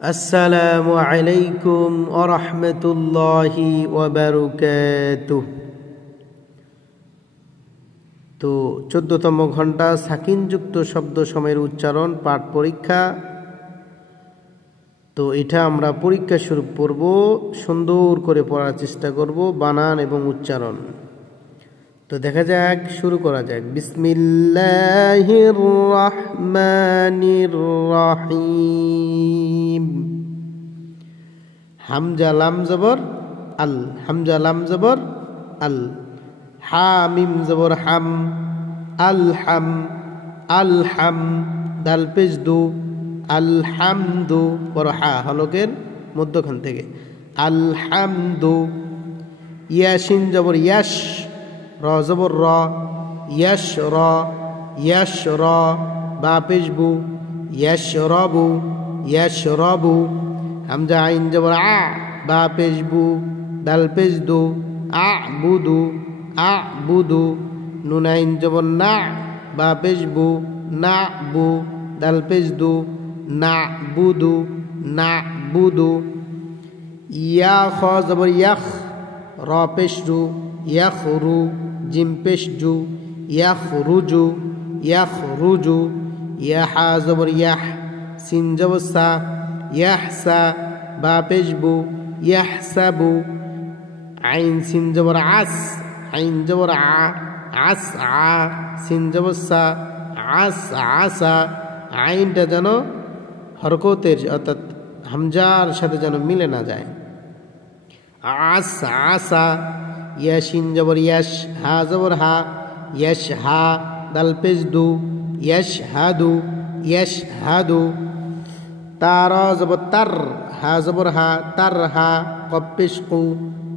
আসসালামু আলাইকুম ওয়া রাহমাতুল্লাহি ওয়া বারাকাতুহু। তো 14তম ঘন্টা সাকিনযুক্ত শব্দ সময়ের উচ্চারণ পাঠ পরীক্ষা। তো এটা আমরা পরীক্ষা স্বরূপ পড়ব, সুন্দর করে পড়ার চেষ্টা করব, বানান এবং উচ্চারণ। তো দেখা যাক, শুরু করা যাক। বিসমিল্লাহির রহমানির রহিম। হামজা লাম জবর আল, হামজা লাম জবর আল। হা মিম জবর হাম, আল হাম, আল হাম। দাল পেশ দু, আলহামদু, বড় হা হলকের মধ্যখান থেকে, আলহামদু। ইয়াসিন জবর ইয়াস, র জবর র, ইয়াস র, ইয়াস র। বা পেশ বু, ইয়াস রবু, ইয়াস রবু। হামজা আইন জবর আ, বা পেশ বু, দাল পেশ দু, আ বুদু, আ বুদু। নুন আইন জবর না, বা পেশ বু, না বু, দাল পেশ দু, না বুদু, না বুদু। ইয়া খ জবর ইয়াখ, র পেশ রু, ইয়াখ রু, জিম পেশ জু, ইয়াখ রুজু, ইয়াখ রুজু। ইয়া হা জবর ইয়াহ, সিন জবর সা, ইয়াহসা, বা পেশ বু, ইয়াহসাবু। আইন সিন জবর আস, আইন জবর আ, আস আ। সিন জবর সা, আস আসা। আইনটা যেন হরকতের অর্থাৎ হামজার সাথে যেন মিলে না যায়। আস আসা। ইয়াসিন জবর ইয়াস, হা জবর হা, ইয়াস হা, দাল পেশ দু, ইয়াস হাদু, ইয়াস হাদু। তার জবর তার, হা জবর হা, তার হা, কফ পেশ কু,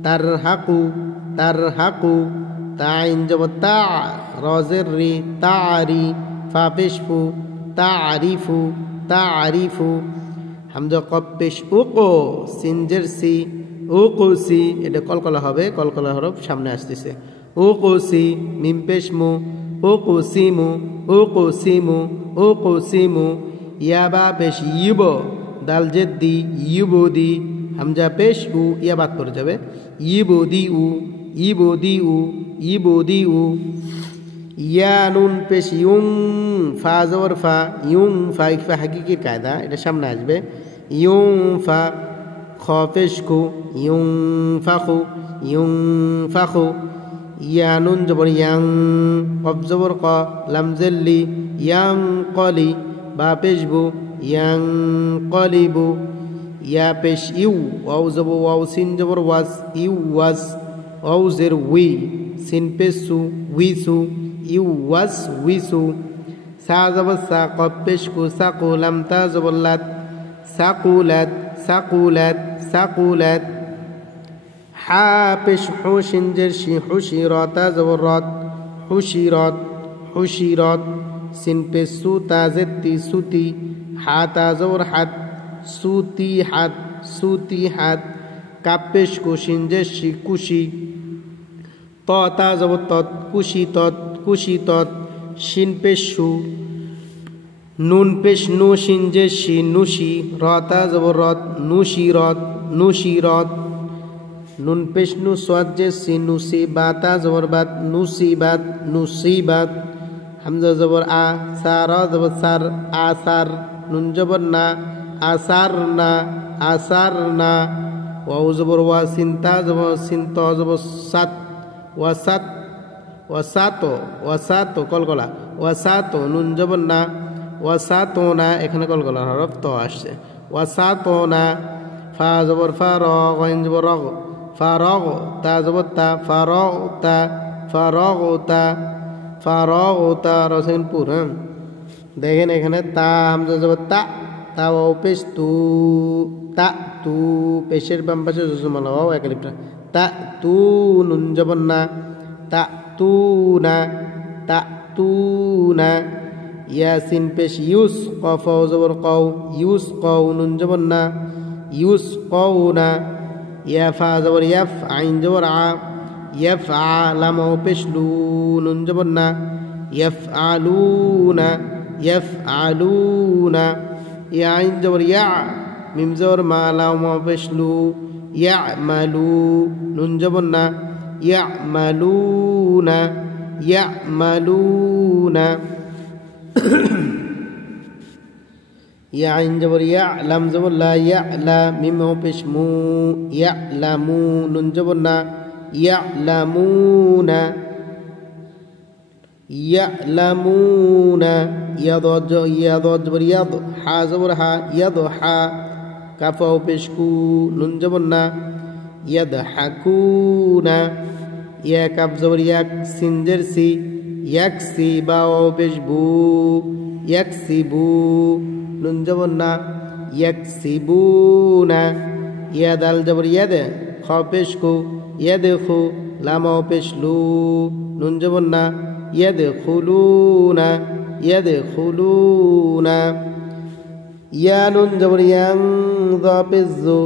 তার হাকু, তার হাকু। তাইন জবর তা, রজের রি, তারি, ফা পেশ ফু, তারিফু, তারিফু। হামজা কফ পেশ উকো, সিনজের সি, উকুসি। এটা কলকলা হবে, কলকলা হরফ সামনে আসতেছে। উকুসি, মিম পেশ মু, উকুসিমু, উকুসিমু, উকুসিমু। ইয়াবা পেশ ইব, দাল জেদ্দি, ইবুদি। হামজা পেশ উ, ইয়া বাদ পড়ে যাবে। ইবুদি উ, ইবুদি উ, ইবুদি উ। ইয়া নুন পেশ ইউং, ফা জবর ফা, ইউং ফা। ইকফা হাকিকির কায়দা, এটা সামনে আসবে। ইউং ফা। খ পেশ কু, ইউং ফাখু, ইউং ফাখু। ইয়া নুন জবর ইয়াং, কফ জবর ক, লাম জেল্লি, ইয়াং কলি, বা পেশ বু, ইয়াং কলিবু। ইয়া পেশ ইউ, ওয়াও জবর ওয়াও, সিন জবর ওয়াজ, ইউ ওয়াজ। ওয়াও জের উই, সিন পেশ সু, উইসু, ইউ ওয়াজ উইসু। সা জবর সা, কফ পেশ কু, সাকু, লাম তা জবর লাত, সাকুলাত, সাকুলাত, সাকুলাত। হা পেশ হু, শিন জের শি, হুশিরাত, তা জবর রত, হুশিরাত, হুশিরাত। সিন পেশ সু, তা জেত্তি, সুতি। হা তা জবর হাত, সুতি হাত, সুতি হাত। কাপ পেশ কু, শিন জের শি, কুশি। ত তা জবর তত, কুশি তত, কুশি তত। শিন পেশ সু, নুন পেশ নু, শিন জের শি, নুশি। র তা জবর রত, নুশি রত, নুশি রত। নুন পেশ নু, সোয়াদ জের সি, নুসি। বা তা জবর বাত, নুসি বাত, নুসি বাত। হামজা জবর আ, সা র জবর সার, আসার। নুন জবর না, আসার না, আসার না। ওয়াও জবর ওয়া, সিন তা জবর সিন, ত জবর সাত, ওয়াসাত, ওয়াসাতো, ওয়াসাতো কলকলা, ওয়াসাতো। নুন জবর না, ওয়াসাতো না। এখানে কলকলা হরফ ত আসছে, ওয়াসাতো না। ফা জবর ফা, র গইন জবর রগ, ফারগ। তা জবর তা, ফারগতা, ফারগতা, ফারগতা। রসিনপুর। হ্যাঁ, দেখেন এখানে তা, হামজা জবর তা, তা ওয়াও পেশ তু, তা তু। পেশের বাম পাশে জজমালা ওয়াও একালিপটা, তা তু। নুন জবর না, তা তু না, তা তু না। ইয়াসিন পেশ ইউস, কফ জবর কও, ইউস কও। নুন জবর না, ইউস কও না। ইয়া ফা জবর ইয়াফ, আইন জবর আ, ইয়াফ আ। লাম পেশ লু, নুন জবর না, ইয়াফ আলুনা, ইয়াফ আলুনা। ইয়া আইন জবর ইয়া, মিম জবর মা লাম পেশ লু ইয়ামালু নুন জবর না ইয়ামালুনা ইয়ামালুনা ইয়া আইন জবর ইয়া লাম জবর লা ইয়ালা মিম পেশ মু ইয়ালামু নুন জবর না ইয়ালামুনা ইয়ালামুনা ইয়াদ জবর ইয়াদ হা জবর হা ইয়াদ হা কাফ পেশ কু নুন জবর না ইয়াদহাকুনা ইয়া কাফ জবর ইয়াক সিন জের সি ইয়াকসি বা পেশ বু ইয়াকসিবু নুন জবর না ইয়াকসিবুনা ইয়া দাল জবর ইয়াদ খ পেশ কু ইয়াদখু লাম পেশ লু নুন জবর না ইয়াদখুলুনা ইয়াদখুলুনা ইয়া নুন জবর ইয়াং যা পেশ যু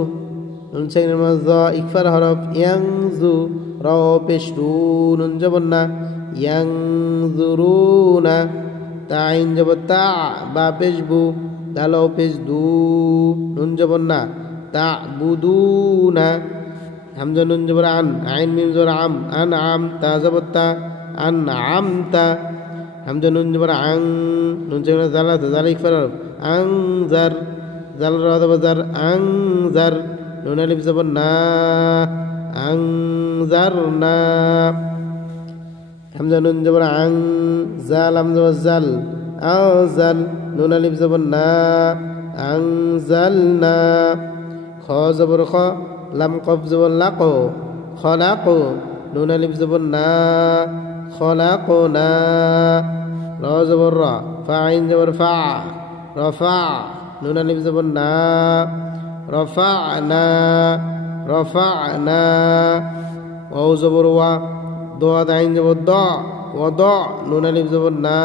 নুন সেকেন্ডের মধ্যে ইকফার হরফ ইয়াংজু র পেশ রু নুন জবর না ইয়াংজুরুনা তা আইন জবর তা বা পেশ বু দাল পেশ দু নুন জবর না তা'বুদুনা হামজা নুন জবর আন আইন মিম জবর আম আন আম তা জবর তা আন আমতা হামজা নুন জবর আং নুন জবর জালাত জালিক ফর আং জার জাল রা জবর জার আং জার নুন আলিফ জবর না আং জার না হামজা নুন জবর আং জাল হামজা জবর জাল আও জাল নুন আলিফ জবর না আং জাল না খ জবর খ লাম কফ জবর লাক খলাক নুন আলিফ জবর না খলাকনা র জবর র ফা আইন জবর ফা রফা নুন আলিফ জবর না রফা'না রফা'না ওয়াও জবর ওয়া দোয়া আইন জবর দ ওয়াদা নুন আলিফ জবর না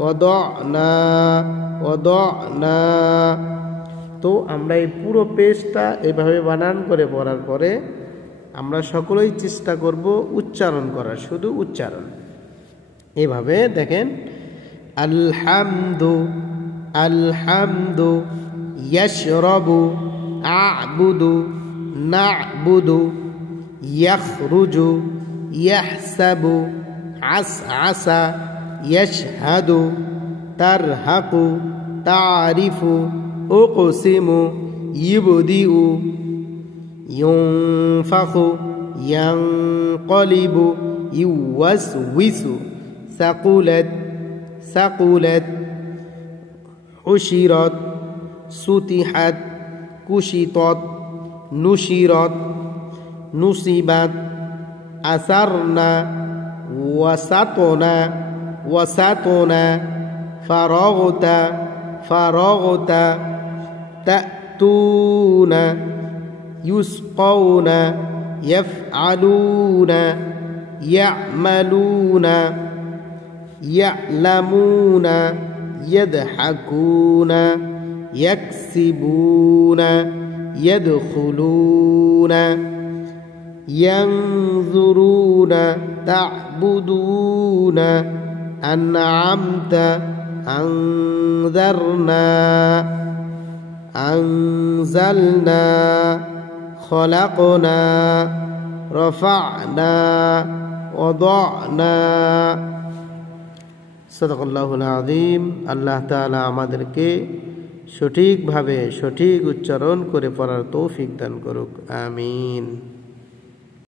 ওয়াদা'না ওয়াদা'না। তো আমরা এই পুরো পেজটা এভাবে বানান করে পড়ার পরে আমরা সকলেই চেষ্টা করব উচ্চারণ করার, শুধু উচ্চারণ। এভাবে দেখেন, আলহামদু আলহামদু ইয়াশরাবু আ'বুদু না'বুদু ইয়াখরুজু ইয়াহসাবু আসআসা ইয়াশহাদু তারহাকু তারিফু উকসিমু ইবদিউ ইউনফাখু ইয়ানকলিবু ইউওয়াসওয়িসু সাকুলাত সাকুলাত উশিরাত সুতিহাত কুশিতাত নুশিরাত নুসিবাত আসারনা ওয়াসাতনা ওয়াসাতনা ফারাগতা ফারাগতা তা'তুনা ইউসকাউনা ইয়াফআলুনা ইয়া'মালুনা ইয়া'লামুনা ইয়াদহাকুনা ইয়াকসিবুনা ইয়াদখুলুনা ইয়ানজুরুনা তা'বুদুনা আন'আমতা আনজারনা আনজালনা খলাকনা রফা'না ওয়াদা'না। সাদাকাল্লাহুল আযীম। আল্লাহ তাআলা আমাদেরকে সঠিকভাবে সঠিক উচ্চারণ করে পড়ার তৌফিক দান করুক। আমিন।